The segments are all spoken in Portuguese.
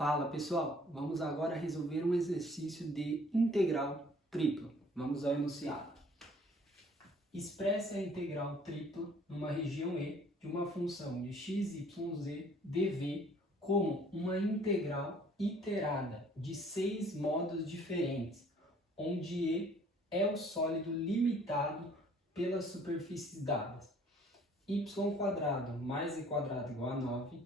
Fala pessoal, vamos agora resolver um exercício de integral tripla. Vamos ao enunciado. Expresse a integral tripla numa região E de uma função de x, y, z, dv como uma integral iterada de 6 modos diferentes, onde E é o sólido limitado pelas superfícies dadas. Y² mais E² igual a 9,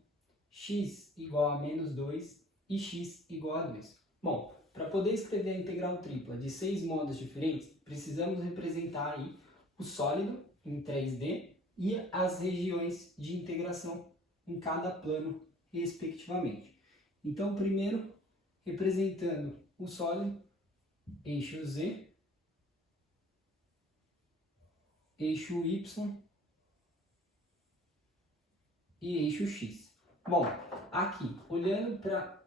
x igual a menos 2 e x igual a 2. Bom, para poder escrever a integral tripla de 6 modos diferentes, precisamos representar aí o sólido em 3D e as regiões de integração em cada plano, respectivamente. Então, primeiro, representando o sólido, eixo Z, eixo Y e eixo X. Bom, aqui, olhando para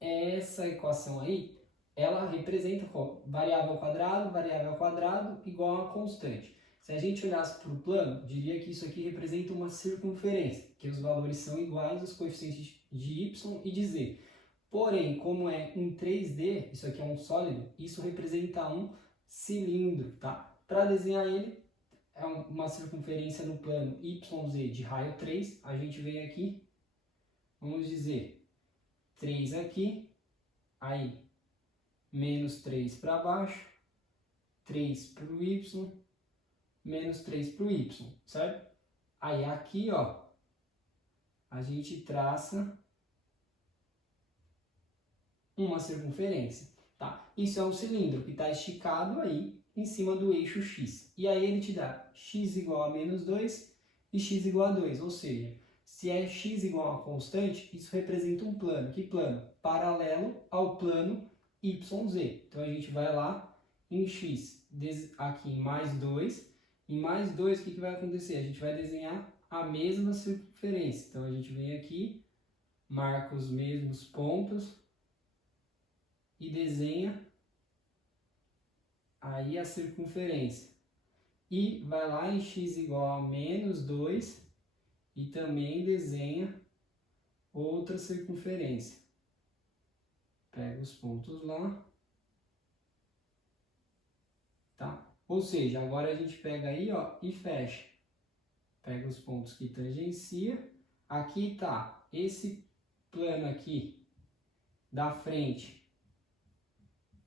essa equação aí, ela representa variável ao quadrado igual a uma constante. Se a gente olhasse para o plano, diria que isso aqui representa uma circunferência, que os valores são iguais aos coeficientes de y e de z. Porém, como é em 3D, isso aqui é um sólido, isso representa um cilindro, tá? Para desenhar ele, é uma circunferência no plano YZ de raio 3, a gente vem aqui, vamos dizer, 3 aqui, aí menos 3 para baixo, 3 para o Y, menos 3 para o Y, certo? Aí aqui, ó, a gente traça uma circunferência, tá? Isso é um cilindro que está esticado aí em cima do eixo X. E aí ele te dá x igual a menos 2 e x igual a 2, ou seja, se é x igual a uma constante, isso representa um plano. Que plano? Paralelo ao plano YZ. Então a gente vai lá em x, aqui em mais 2. Em mais 2, o que vai acontecer? A gente vai desenhar a mesma circunferência. Então a gente vem aqui, marca os mesmos pontos e desenha aí a circunferência. E vai lá em x igual a menos 2 e também desenha outra circunferência. Pega os pontos lá. Tá? Ou seja, agora a gente pega aí, ó, e fecha. Pega os pontos que tangencia. Aqui tá esse plano aqui da frente.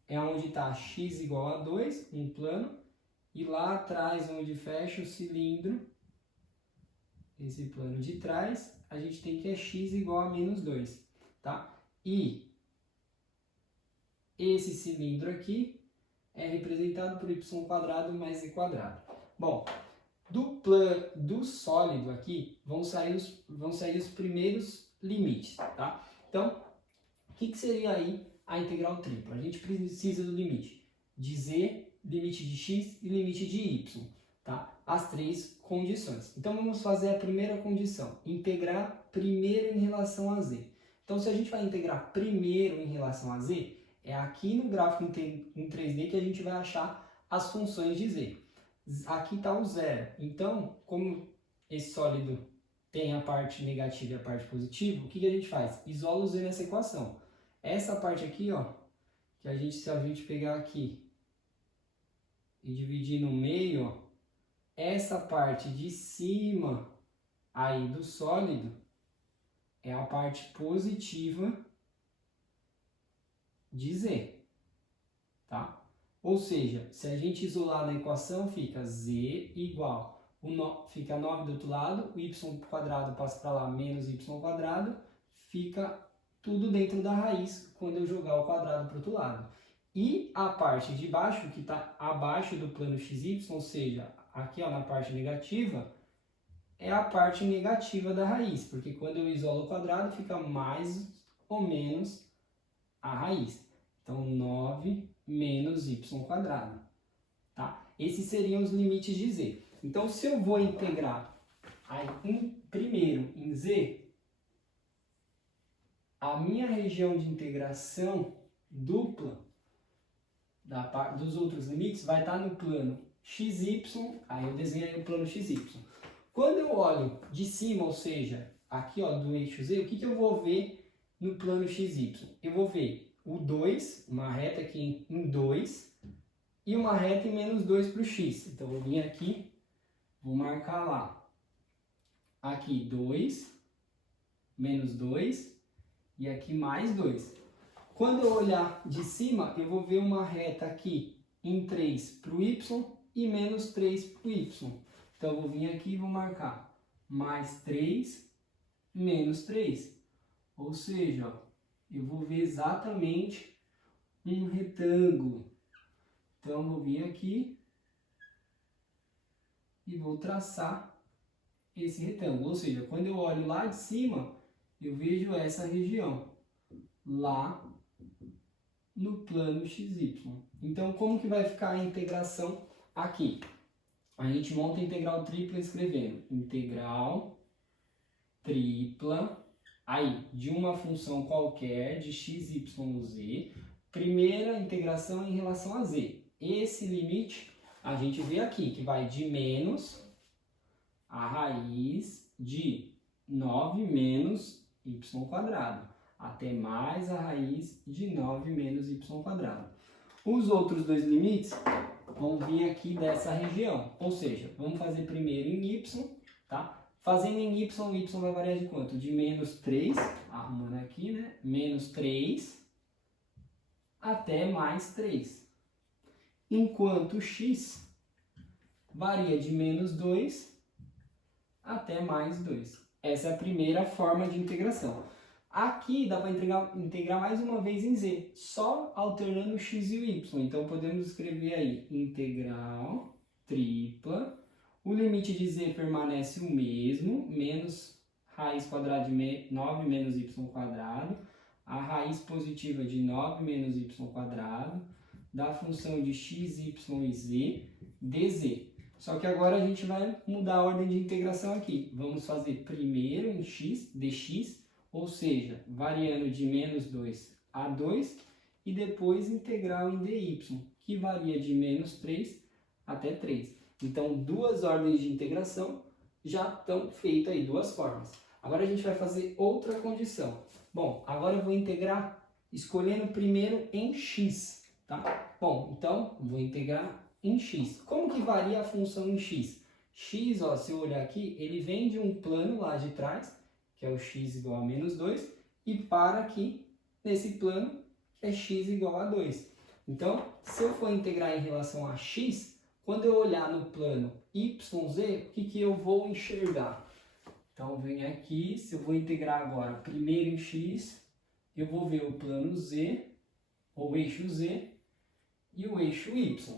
É onde está x igual a 2, um plano. E lá atrás, onde fecha o cilindro, esse plano de trás, a gente tem que é x igual a menos 2. Tá? E esse cilindro aqui é representado por y² mais e². Bom, do sólido aqui vão sair os primeiros limites. Tá? Então, o que seria aí a integral tripla? A gente precisa do limite de z, limite de x e limite de y, tá? As três condições. Então vamos fazer a primeira condição, integrar primeiro em relação a z. Então se a gente vai integrar primeiro em relação a z, é aqui no gráfico em 3D que a gente vai achar as funções de z. Aqui está o zero. Então, como esse sólido tem a parte negativa e a parte positiva, o que a gente faz? Isola o z nessa equação. Essa parte aqui, ó, que se a gente pegar aqui e dividir no meio, ó, essa parte de cima aí do sólido é a parte positiva de z, tá? Ou seja, se a gente isolar na equação, fica z igual, fica 9 do outro lado, o y² passa para lá, menos y², fica tudo dentro da raiz quando eu jogar o quadrado para o outro lado. E a parte de baixo, que está abaixo do plano xy, ou seja, aqui ó, na parte negativa, é a parte negativa da raiz, porque quando eu isolo o quadrado, fica mais ou menos a raiz. Então, 9 menos y². Tá? Esses seriam os limites de z. Então, se eu vou integrar aí, primeiro em z, a minha região de integração dupla dos outros limites vai estar no plano xy, aí eu desenhei o plano xy. Quando eu olho de cima, ou seja, aqui ó, do eixo z, o que eu vou ver no plano XY? Eu vou ver o 2, uma reta aqui em 2, e uma reta em menos 2 para o x. Então, eu vou vir aqui, vou marcar lá. Aqui 2, menos 2, e aqui mais 2. Quando eu olhar de cima, eu vou ver uma reta aqui em 3 para o y e menos 3 para o y. Então, eu vou vir aqui e vou marcar mais 3, menos 3. Ou seja, ó, eu vou ver exatamente um retângulo. Então, eu vou vir aqui e vou traçar esse retângulo. Ou seja, quando eu olho lá de cima, eu vejo essa região, lá no plano XY. Então, como que vai ficar a integração aqui? A gente monta a integral tripla escrevendo integral tripla, aí, de uma função qualquer de x, y, z, primeira integração em relação a z. Esse limite a gente vê aqui, que vai de menos a raiz de 9 menos y quadrado, até mais a raiz de 9 menos y quadrado. Os outros dois limites vão vir aqui dessa região, ou seja, vamos fazer primeiro em y, tá? Fazendo em y, o y vai variar de quanto? De menos 3, arrumando aqui, né? Menos 3 até mais 3. Enquanto x varia de menos 2 até mais 2. Essa é a primeira forma de integração. Aqui dá para integrar mais uma vez em z, só alternando o x e o y. Então, podemos escrever aí integral tripla. O limite de z permanece o mesmo, menos raiz quadrada de 9 menos y quadrado, a raiz positiva de 9 menos y quadrado, da função de x, y e z, dz. Só que agora a gente vai mudar a ordem de integração aqui. Vamos fazer primeiro em x, dx, ou seja, variando de menos 2 a 2, e depois integral em dy, que varia de menos 3 até 3. Então, duas ordens de integração já estão feitas aí, duas formas. Agora a gente vai fazer outra condição. Bom, agora eu vou integrar escolhendo primeiro em x, tá? Bom, então, vou integrar em x. Como que varia a função em x? X, ó, se eu olhar aqui, ele vem de um plano lá de trás, que é o x igual a menos 2, e para aqui, nesse plano, que é x igual a 2. Então, se eu for integrar em relação a x, quando eu olhar no plano YZ, o que eu vou enxergar? Então, vem aqui, se eu vou integrar agora primeiro em x, eu vou ver o plano z, ou o eixo z, e o eixo y.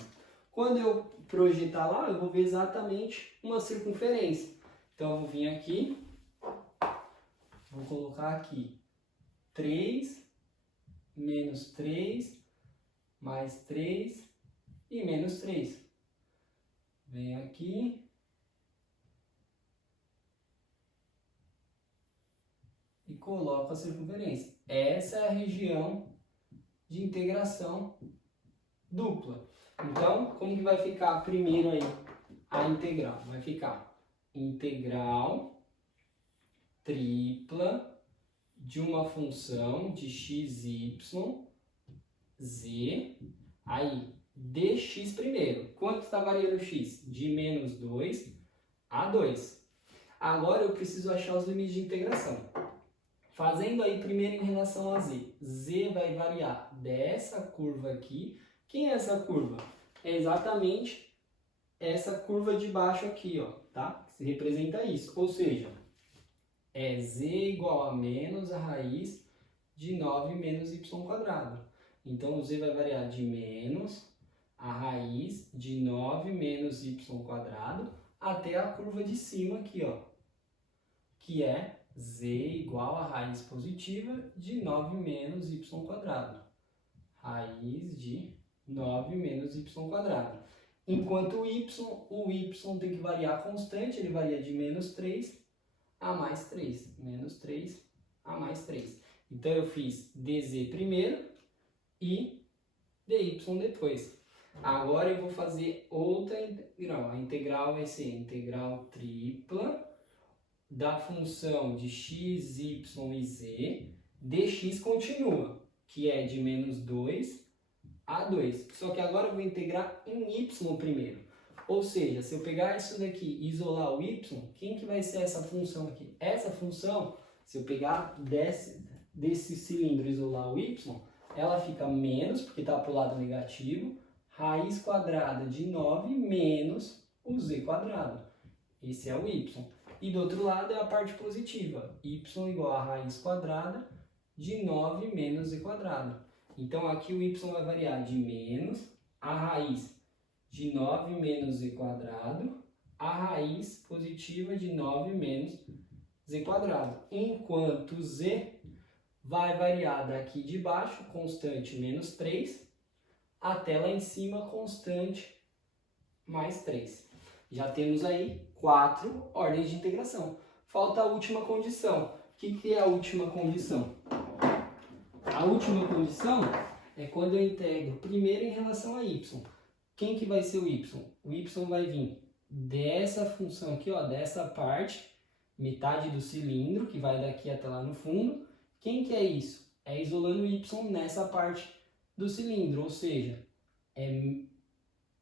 Quando eu projetar lá, eu vou ver exatamente uma circunferência. Então, eu vou vir aqui, vou colocar aqui 3, menos 3, mais 3 e menos 3. Vem aqui. E coloco a circunferência. Essa é a região de integração dupla. Então, como que vai ficar primeiro aí a integral? Vai ficar integral tripla de uma função de x, y, z, aí, dx primeiro. Quanto está variando o x? De menos 2 a 2. Agora eu preciso achar os limites de integração. Fazendo aí primeiro em relação a z. Z vai variar dessa curva aqui. Quem é essa curva? É exatamente essa curva de baixo aqui, ó, tá? Que representa isso. Ou seja, é z igual a menos a raiz de 9 menos y quadrado. Então, o z vai variar de menos a raiz de 9 menos y quadrado até a curva de cima aqui, ó, que é z igual a raiz positiva de 9 menos y quadrado. Raiz de 9 menos y quadrado. Enquanto o y tem que variar constante, ele varia de menos 3 a mais 3. Menos 3 a mais 3. Então, eu fiz dz primeiro e dy depois. Agora, eu vou fazer outra integral. A integral vai ser integral tripla da função de x, y e z dx continua, que é de menos 2 a 2. Só que agora eu vou integrar em y primeiro. Ou seja, se eu pegar isso daqui e isolar o y, quem que vai ser essa função aqui? Essa função, se eu pegar desse cilindro e isolar o y, ela fica menos, porque está para o lado negativo, raiz quadrada de 9 menos o z quadrado. Esse é o y. E do outro lado é a parte positiva, y igual a raiz quadrada de 9 menos z quadrado. Então aqui o y vai variar de menos a raiz de 9 menos z quadrado, a raiz positiva de 9 menos z quadrado. Enquanto z vai variar daqui de baixo, constante menos 3, até lá em cima, constante mais 3. Já temos aí 4 ordens de integração. Falta a última condição. O que é a última condição? A última condição é quando eu integro primeiro em relação a y. Quem que vai ser o y? O y vai vir dessa função aqui, ó, dessa parte, metade do cilindro, que vai daqui até lá no fundo. Quem que é isso? É isolando o y nessa parte do cilindro, ou seja, é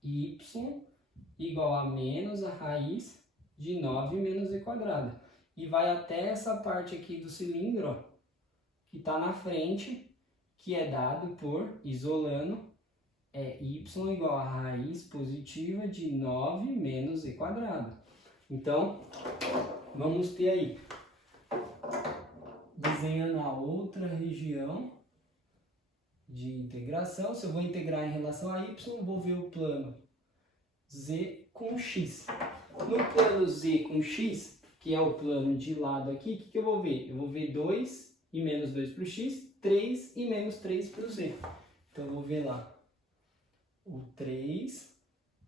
y igual a menos a raiz de 9 menos z quadrado. E vai até essa parte aqui do cilindro, ó, que está na frente, que é dado por, isolando, é y igual a raiz positiva de 9 menos z quadrado. Então, vamos ter aí, desenhando a outra região de integração. Se eu vou integrar em relação a y, eu vou ver o plano z com x. No plano z com x, que é o plano de lado aqui, o que eu vou ver? Eu vou ver 2 e menos 2 para o x, 3 e menos 3 para o z. Então, eu vou ver lá o 3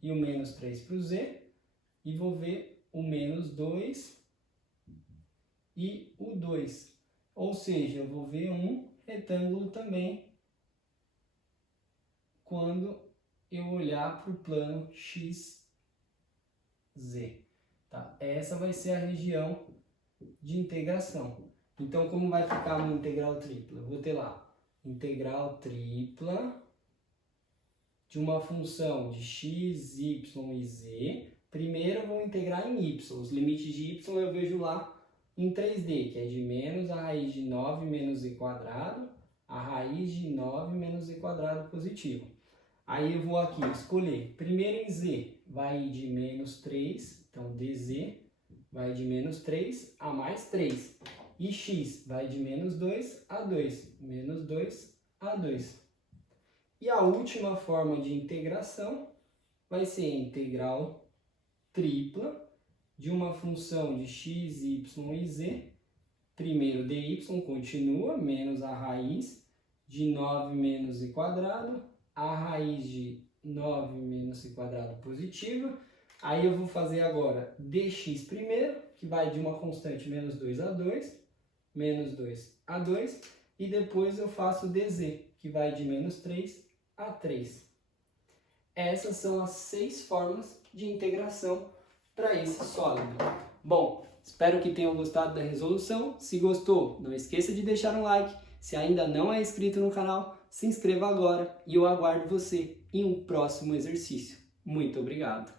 e o menos 3 para o z, e vou ver o menos 2 e o 2. Ou seja, eu vou ver um retângulo também quando eu olhar para o plano XZ. Tá? Essa vai ser a região de integração. Então, como vai ficar uma integral tripla? Eu vou ter lá integral tripla de uma função de x, y e z. Primeiro eu vou integrar em y. Os limites de y eu vejo lá em 3D, que é de menos a raiz de 9 menos z quadrado, a raiz de 9 menos z quadrado positivo. Aí eu vou aqui escolher, primeiro em z, vai de menos 3, então dz vai de menos 3 a mais 3. E x vai de menos 2 a 2, menos 2 a 2. E a última forma de integração vai ser integral tripla de uma função de x, y e z. Primeiro dy continua, menos a raiz de 9 menos z quadrado, a raiz de 9 menos z quadrado positiva. Aí eu vou fazer agora dx primeiro, que vai de uma constante menos 2 a 2, menos 2 a 2, e depois eu faço dz, que vai de menos 3 a 3. Essas são as 6 formas de integração para esse sólido. Bom, espero que tenham gostado da resolução. Se gostou, não esqueça de deixar um like. Se ainda não é inscrito no canal, se inscreva agora e eu aguardo você em um próximo exercício. Muito obrigado!